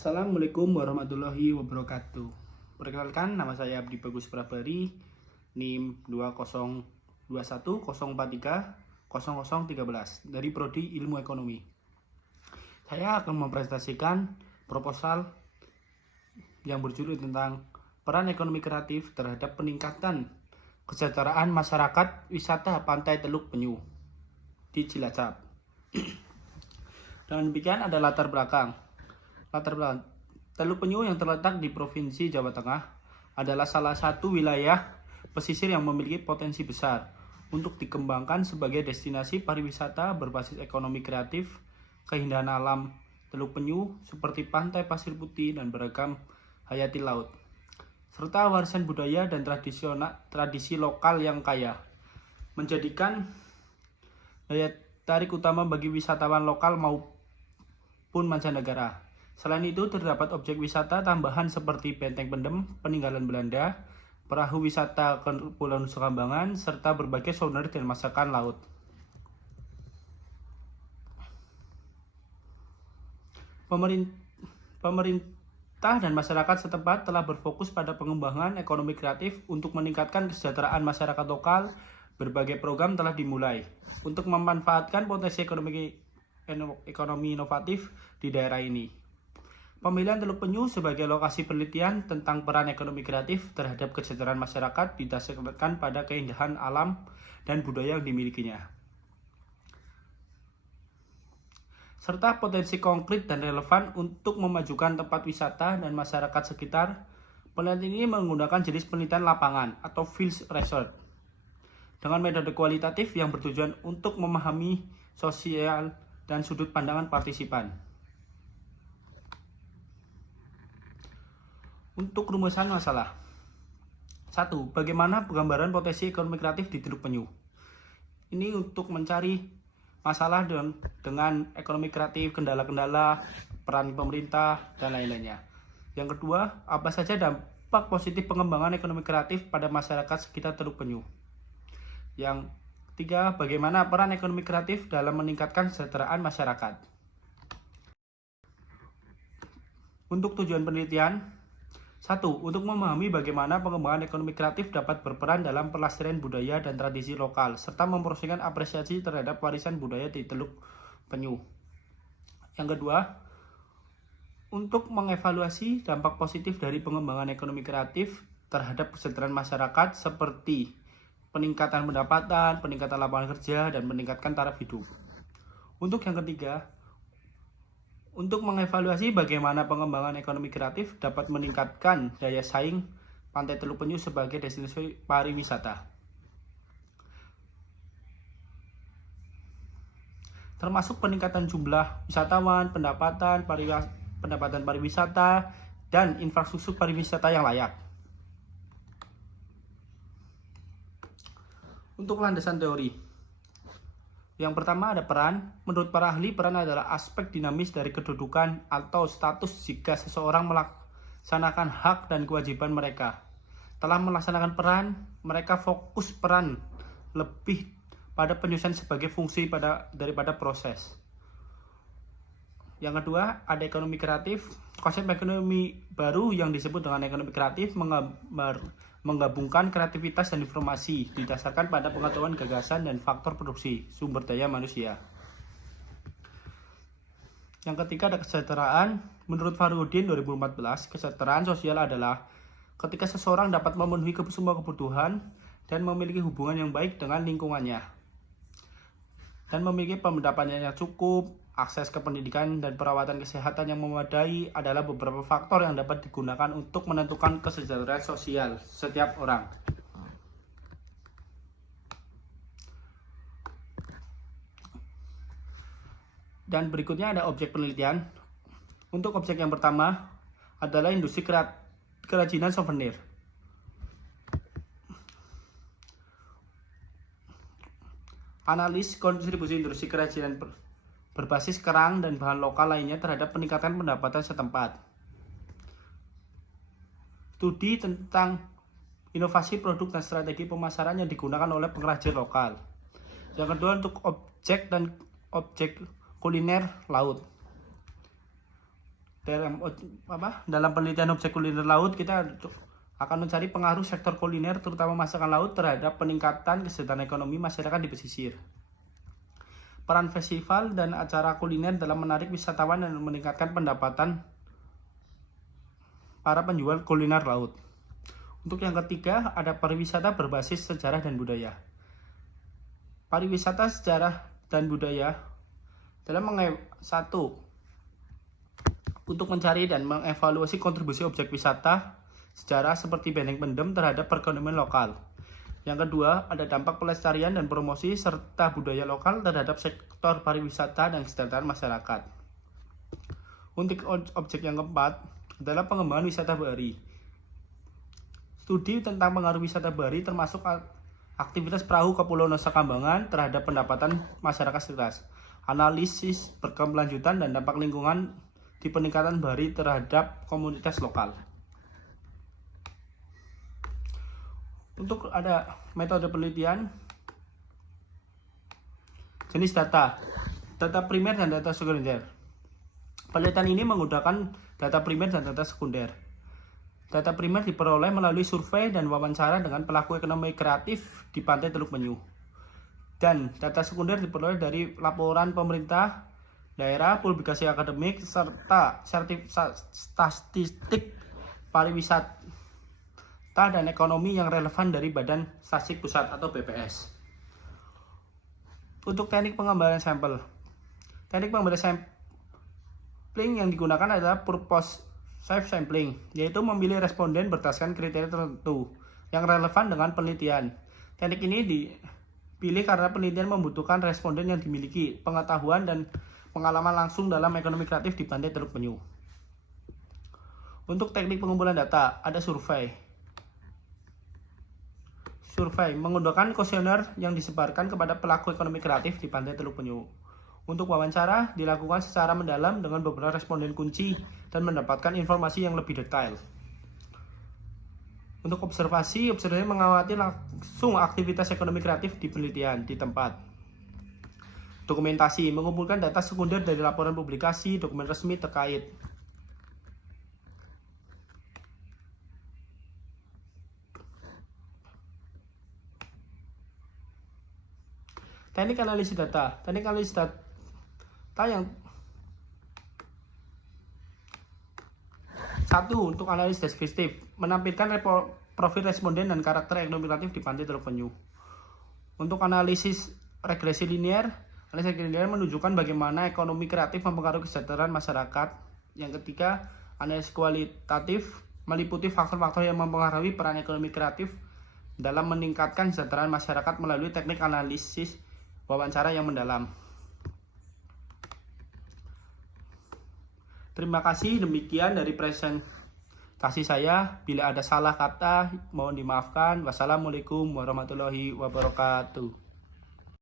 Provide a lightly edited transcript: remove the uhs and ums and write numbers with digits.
Assalamualaikum warahmatullahi wabarakatuh. Perkenalkan, nama saya Abdi Bagus Prabari, NIM 20210430430013 dari Prodi Ilmu Ekonomi. Saya akan mempresentasikan proposal yang berjudul tentang peran ekonomi kreatif terhadap peningkatan kesejahteraan masyarakat wisata Pantai Teluk Penyu di Cilacap. Dengan demikian ada latar belakang. Teluk Penyu yang terletak di Provinsi Jawa Tengah adalah salah satu wilayah pesisir yang memiliki potensi besar untuk dikembangkan sebagai destinasi pariwisata berbasis ekonomi kreatif. Keindahan alam Teluk Penyu seperti pantai pasir putih dan beragam hayati laut, serta warisan budaya dan tradisi lokal yang kaya, menjadikan daya tarik utama bagi wisatawan lokal maupun mancanegara. Selain itu, terdapat objek wisata tambahan seperti Benteng Pendem, peninggalan Belanda, perahu wisata ke Pulau Nusa Kambangan, serta berbagai souvenir dan masakan laut. Pemerintah dan masyarakat setempat telah berfokus pada pengembangan ekonomi kreatif untuk meningkatkan kesejahteraan masyarakat lokal. Berbagai program telah dimulai untuk memanfaatkan potensi ekonomi inovatif di daerah ini. Pemilihan Teluk Penyu sebagai lokasi penelitian tentang peran ekonomi kreatif terhadap kesejahteraan masyarakat didasarkan pada keindahan alam dan budaya yang dimilikinya, serta potensi konkret dan relevan untuk memajukan tempat wisata dan masyarakat sekitar. Penelitian ini menggunakan jenis penelitian lapangan atau field research dengan metode kualitatif yang bertujuan untuk memahami sosial dan sudut pandangan partisipan. Untuk rumusan masalah. 1. Bagaimana penggambaran potensi ekonomi kreatif di Teluk Penyu? Ini untuk mencari masalah dengan ekonomi kreatif, kendala-kendala, peran pemerintah, dan lain-lainnya. Yang kedua, apa saja dampak positif pengembangan ekonomi kreatif pada masyarakat sekitar Teluk Penyu? Yang ketiga, bagaimana peran ekonomi kreatif dalam meningkatkan kesejahteraan masyarakat? Untuk tujuan penelitian, 1. Untuk memahami bagaimana pengembangan ekonomi kreatif dapat berperan dalam pelestarian budaya dan tradisi lokal, serta mempromosikan apresiasi terhadap warisan budaya di Teluk Penyu. Yang kedua, untuk mengevaluasi dampak positif dari pengembangan ekonomi kreatif terhadap kesejahteraan masyarakat seperti peningkatan pendapatan, peningkatan lapangan kerja, dan meningkatkan taraf hidup. Untuk yang ketiga, untuk mengevaluasi bagaimana pengembangan ekonomi kreatif dapat meningkatkan daya saing Pantai Teluk Penyu sebagai destinasi pariwisata, termasuk peningkatan jumlah wisatawan, pendapatan pariwisata, dan infrastruktur pariwisata yang layak. Untuk landasan teori, yang pertama ada peran. Menurut para ahli, peran adalah aspek dinamis dari kedudukan atau status jika seseorang melaksanakan hak dan kewajiban mereka. Telah melaksanakan peran, mereka fokus peran lebih pada penyelesaian sebagai fungsi daripada proses. Yang kedua, ada ekonomi kreatif. Konsep ekonomi baru yang disebut dengan ekonomi kreatif menggabungkan kreativitas dan informasi didasarkan pada pengetahuan, gagasan, dan faktor produksi sumber daya manusia. Yang ketiga ada kesejahteraan. Menurut Farudin 2014, kesejahteraan sosial adalah ketika seseorang dapat memenuhi semua kebutuhan dan memiliki hubungan yang baik dengan lingkungannya, dan memiliki pendapatan yang cukup. Akses ke pendidikan dan perawatan kesehatan yang memadai adalah beberapa faktor yang dapat digunakan untuk menentukan kesejahteraan sosial setiap orang. Dan berikutnya ada objek penelitian. Untuk objek yang pertama adalah industri kerajinan souvenir. Analis kontribusi industri kerajinan berbasis kerang dan bahan lokal lainnya terhadap peningkatan pendapatan setempat. Studi tentang inovasi produk dan strategi pemasaran yang digunakan oleh pengrajin lokal. Yang kedua untuk objek kuliner laut. Dalam penelitian objek kuliner laut kita akan mencari pengaruh sektor kuliner terutama masakan laut terhadap peningkatan kesejahteraan ekonomi masyarakat di pesisir. Peran festival dan acara kuliner dalam menarik wisatawan dan meningkatkan pendapatan para penjual kuliner laut. Untuk yang ketiga, ada pariwisata berbasis sejarah dan budaya. Pariwisata sejarah dan budaya dalam untuk mencari dan mengevaluasi kontribusi objek wisata sejarah seperti Benteng Pendem terhadap perekonomian lokal. Yang kedua, ada dampak pelestarian dan promosi serta budaya lokal terhadap sektor pariwisata dan kesejahteraan masyarakat. Untuk objek yang keempat adalah pengembangan wisata bahari. Studi tentang pengaruh wisata bahari termasuk aktivitas perahu ke Pulau Nusa Kambangan terhadap pendapatan masyarakat sekitar. Analisis berkelanjutan dan dampak lingkungan di peningkatan bahari terhadap komunitas lokal. Untuk ada metode penelitian, jenis data primer dan data sekunder. Penelitian ini menggunakan data primer dan data sekunder. Data primer diperoleh melalui survei dan wawancara dengan pelaku ekonomi kreatif di Pantai Teluk Penyu. Dan data sekunder diperoleh dari laporan pemerintah daerah, publikasi akademik, serta statistik pariwisata dan ekonomi yang relevan dari Badan Statistik Pusat atau BPS. Untuk teknik pengambilan sampel. Teknik pengambilan sampling yang digunakan adalah purpose sampling, yaitu memilih responden berdasarkan kriteria tertentu yang relevan dengan penelitian. Teknik ini dipilih karena penelitian membutuhkan responden yang dimiliki pengetahuan dan pengalaman langsung dalam ekonomi kreatif di Pantai Teluk Penyu. Untuk teknik pengumpulan data, ada survei. Survei menggunakan kuesioner yang disebarkan kepada pelaku ekonomi kreatif di Pantai Teluk Penyu. Untuk wawancara dilakukan secara mendalam dengan beberapa responden kunci dan mendapatkan informasi yang lebih detail. Untuk observasi mengamati langsung aktivitas ekonomi kreatif di penelitian di tempat. Dokumentasi mengumpulkan data sekunder dari laporan publikasi, dokumen resmi terkait. Teknik analisis data. Teknik analisis data yang satu untuk analisis deskriptif, menampilkan profil responden dan karakter ekonomi kreatif di Pantai Teluk Penyu. Untuk analisis regresi linear, analisis linear menunjukkan bagaimana ekonomi kreatif mempengaruhi kesejahteraan masyarakat. Yang ketiga, analisis kualitatif meliputi faktor-faktor yang mempengaruhi peran ekonomi kreatif dalam meningkatkan kesejahteraan masyarakat melalui teknik analisis wawancara yang mendalam. Terima kasih, demikian dari presentasi saya. Bila ada salah kata, mohon dimaafkan. Wassalamualaikum warahmatullahi wabarakatuh.